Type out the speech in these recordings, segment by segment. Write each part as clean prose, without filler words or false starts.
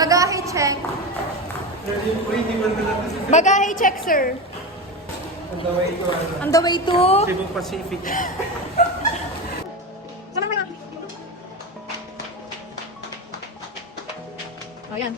Bagahe check. Bagahe check, sir. On the way to Cebu Pacific. Sama mo. Oh, yan.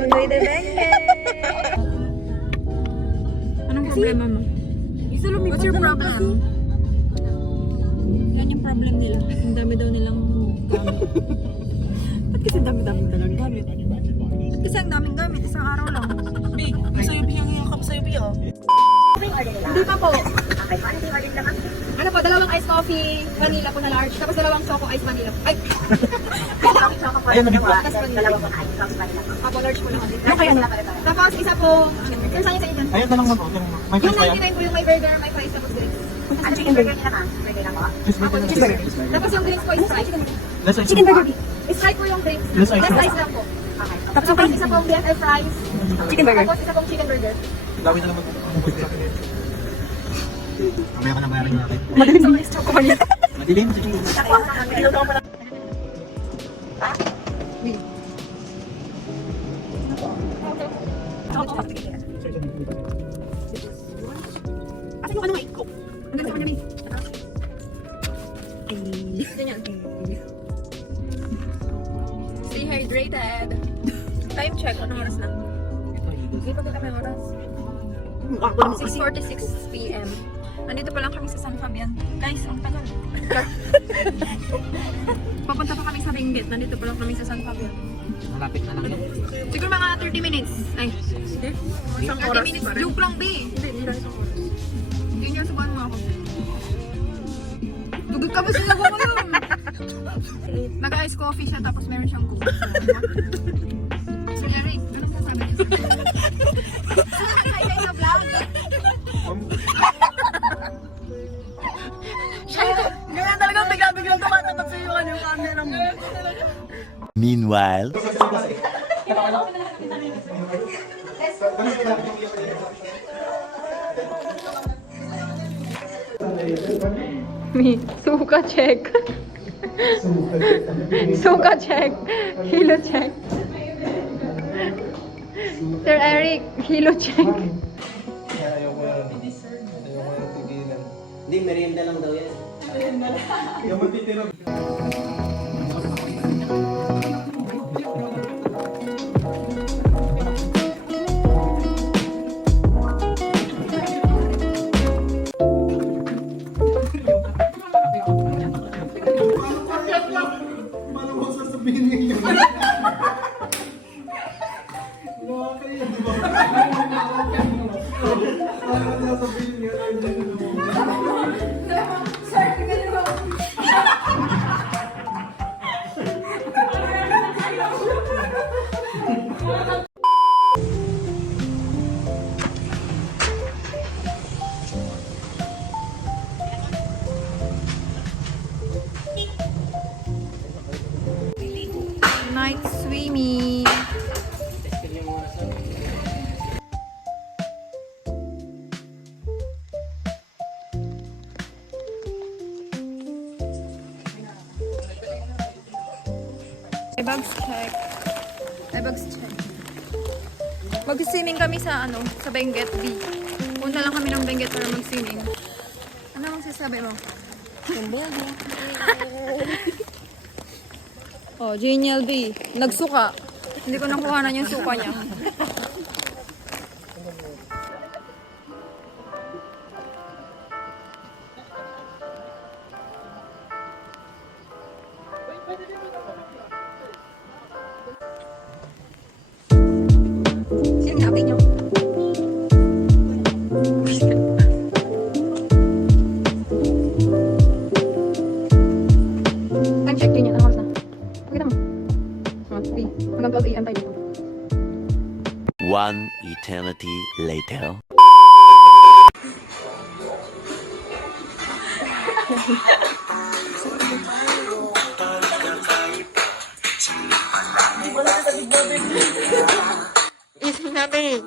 Unoy de Bengue! Anong problema mo? What's your problem? Yan yung problem nila. Ang dami daw nilang gamit. Ba't kasi dami-dami nilang gamit? Kasi ang daming gamit, isang araw lang. Big, sa'yo biyang kap sa'yo biyang. Hindi pa po. Ano po, dalawang iced coffee, vanilla po na large, tapos dalawang choco ice vanilla. Ay! Dalawang choco po. Ayun, naging Tapos vanilla. Apo, large po lang. Yung kaya nila. Tapos isa po, sir, saan yung sa inyo? Ayun na lang mo. May Yung fish ba yan? 99 po yung may burger, may fries, tapos drinks. Ano chicken burger nila ka? Burger na po? Apo, cheeseburger. Tapos yung drinks po is Sprite. Let's ice. Chicken burger. Sprite po yung drinks. Less ice. Less ice lang po. Okay. Tapos isa pong BFF fries. Chicken burger. Tapos isa pong chicken burger. Dami na naman. Mamaya ka na bayaran yung akin. Madilim sa ice choco vanilla. Madilim. Asan yung ano may coke? Ang ganda sa kanya, May. Ganyan. Stay hydrated. Time check. Anong oras na? Hindi pa kita may oras. 6:46 p.m. Nandito pa lang kami sa San Fabian. Guys, ang tagal. Papunta pa kami sa Benguet. Nandito pa lang kami sa San Fabian. Malapit na lang yun. Siguro mga 30 minutes. Ay, Isang 30 oras minutes. pa rin. Joke lang, be. Hindi lang isang oras. Hindi niya subuhan mo ako. Dugod ka ba sila ko ngayon? Naka-ice coffee siya tapos meron siyang coke. So, Jerry, anong sasabi niya? Ay, sa vlog. Ganyan talagang biglang tumatapat sa'yo yung camera mo. Meanwhile, Suka check. Suka check. Kilo check. Sir Eric, kilo check. Ayaw ko yung tigilan. Hindi, merienda lang daw yan. Yung matitira. Paano mo sasabihin niya yun? Nakakaya, di ba? Paano mo sasabihin niya yun? Night swimming. Bags check. Bags check. Mag-swimming kami sa sa Benguet B. Punta lang kami ng Benguet para mag-swimming. Ano ang sasabi mo? Oh, Genial B. Nagsuka. Hindi ko nakuhanan yung suka niya. Sinabi niyo. Time check din yan. Ang oras na. Pakita mo. Hanggang 12 a.m. tayo dito. one eternity later. Easy na, babe.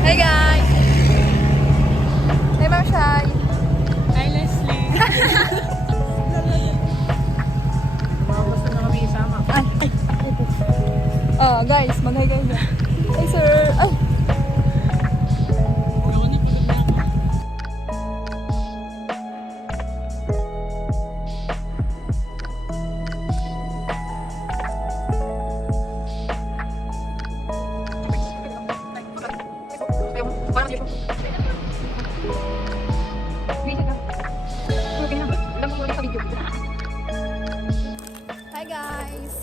Hey guys! Hey Ma'am Shai! Hi, Leslie. Basta na kami isama. Oh guys, mag-hi guys. Hey sir! Ay! Ako na pagod na ako. Hi guys!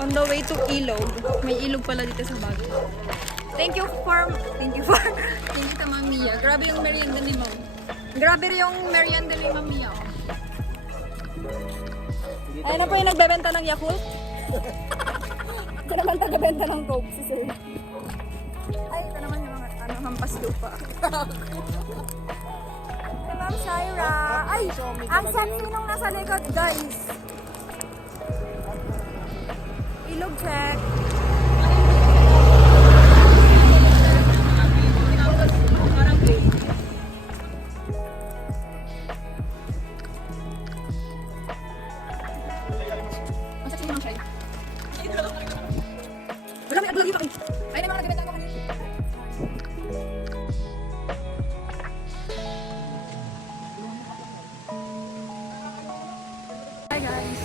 On the way to Ilog. May ilog pala dito sa Baguio. Thank you to Ma'am Mia. Grabe yung merienda ni Ma'am. Grabe yung merienda ni Ma'am Mia. Oh. Ayun na po yung nagbebenta ng Yakult. Ito naman tagbebenta ng Coke si Sir. Ay, ito naman yung mga hampas lupa. Hey, Ma'am Shaira. Ay, ang sexy nung nasa likod, guys. Ilog check. Ang sexy ni Ma'am Shai. Wala, may aglagi pa kayo. Ayun na mga nagbebenta ko kanina. Hi guys.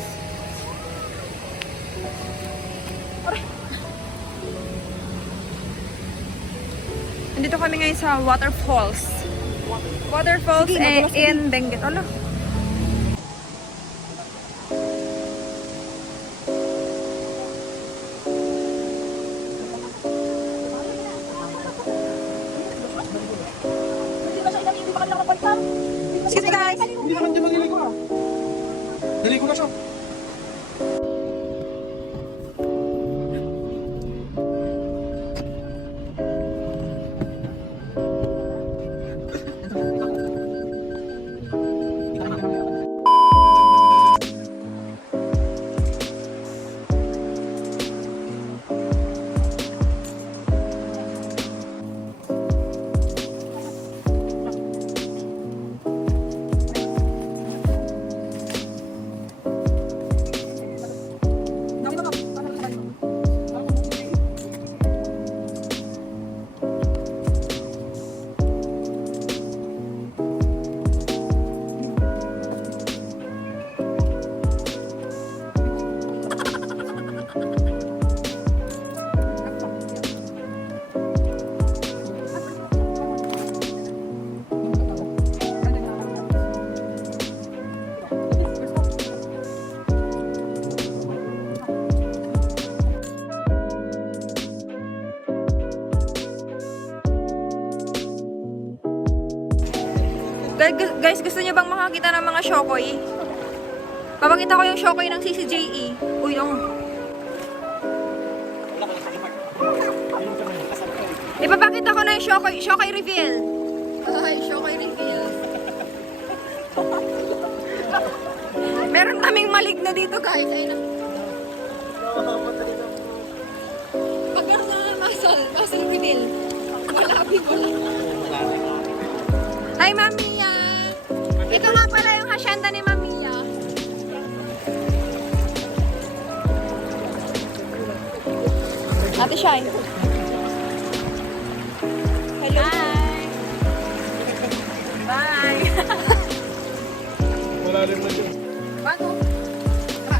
Nandito kami ngayon sa waterfalls. Waterfalls in Benguet. Ala. Excuse me guys. Hindi naman di maliligo ah. Naligo na siya. Guys, gusto niyo bang makakita ng mga shokoy? Papakita ko yung shokoy ng CCJE. Uy, yung... Ipapakita ko na yung shokoy reveal. Ay, shokoy reveal. Meron kaming maligno dito guys. Ayun na. Pagkaroon na muscle reveal. Wala. Hi, Ma'am Mia! Ito nga pala yung hacienda ni Ma'am Mia. Ate Shai. Hello. Bye! Wala rin na siya. 1, 2. Tara.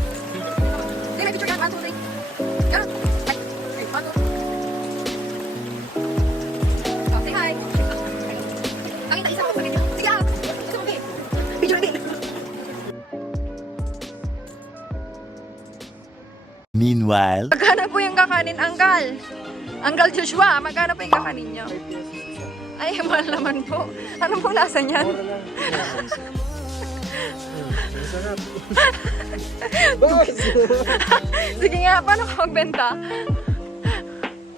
Hindi, may picture yan. 1, 2, 3. Yan. Ay. Okay, 1, 2. Oh, say hi. Nakita isa ko sa video. Sige ah. Sige, okay. Video Meanwhile, Magkano po yung kakanin, Uncle? Uncle Joshua, magkano po yung kakanin niyo? Ay, mahal naman po. Ano po lasa niyan? Masarap. Boss! Sige nga, paano ka magbenta?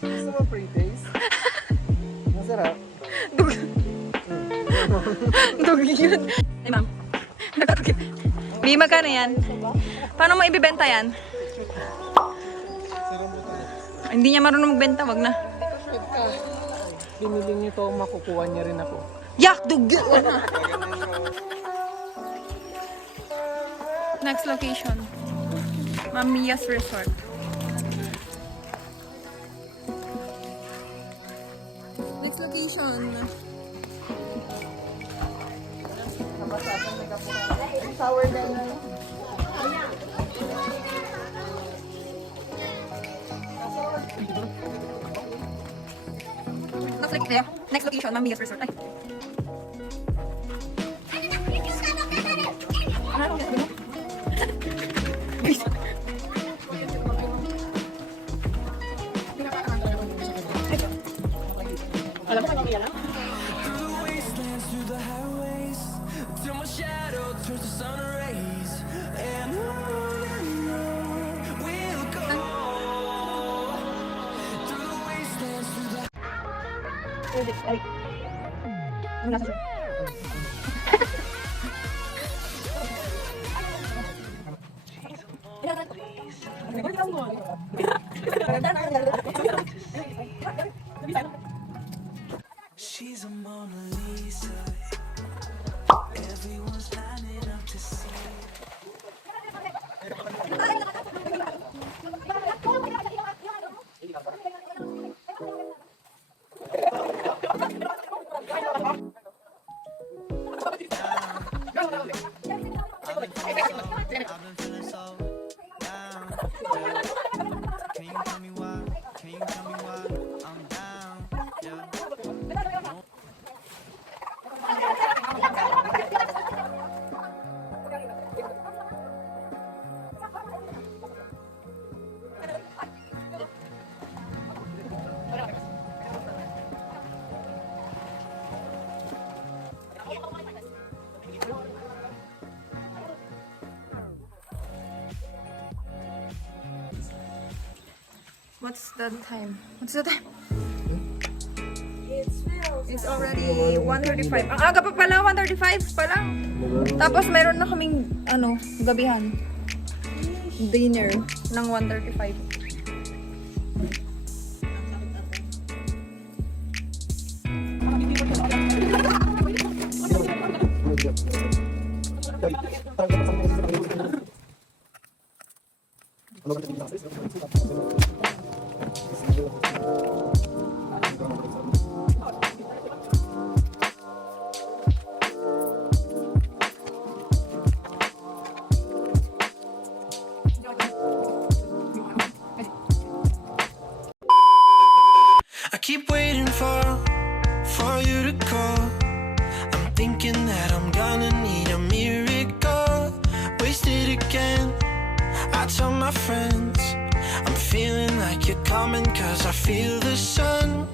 Gusto mo pre-taste? Masarap. Dugi yun. Ay, ma'am. Nagkakagip. Bi, magkano yan? Paano mo ibibenta yan? Hindi niya marunong magbenta, wag na. Binili niyo to, makukuha niya rin ako. Yak! Dugi! Next location. Mamiya's Resort. Next location. Next location, Mamiya's Resort. Ay. She's a Mona Lisa. Everyone's lining up to see. I've been feeling so down. Yeah. Can you tell me why? Can you tell me why I'm down? Yeah. What's the time? What's the time? It's already 1:35. Ang aga pa pala, 1:35 pa lang. Tapos mayroon na kaming, gabihan. Dinner ng 1:35. I keep waiting for you to call. I'm thinking that I'm gonna need a miracle. Wasted again. I tell my friends I'm feeling like you're coming 'cause I feel the sun.